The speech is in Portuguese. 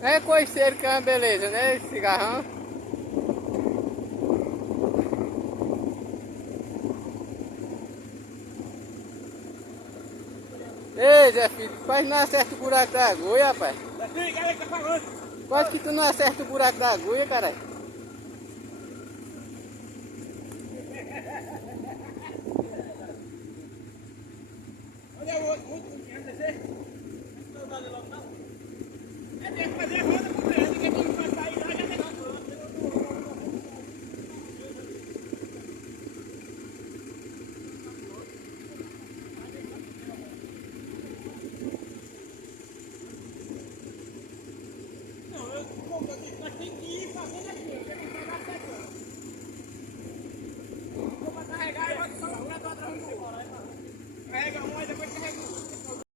É coiceiro que é uma beleza, né? Esse cigarrão. Ei, Zé Filho, quase não acerta o buraco da agulha, rapaz. Assim, cara que tá falando. Quase que tu não acerta o buraco da agulha, caralho. Olha o outro, muito quer descer. Não dá de logo, não. É, tem que fazer a roda com ele, que quem vai sair lá já tem. Não, eu, como eu disse, nós temos que ir fazendo aqui.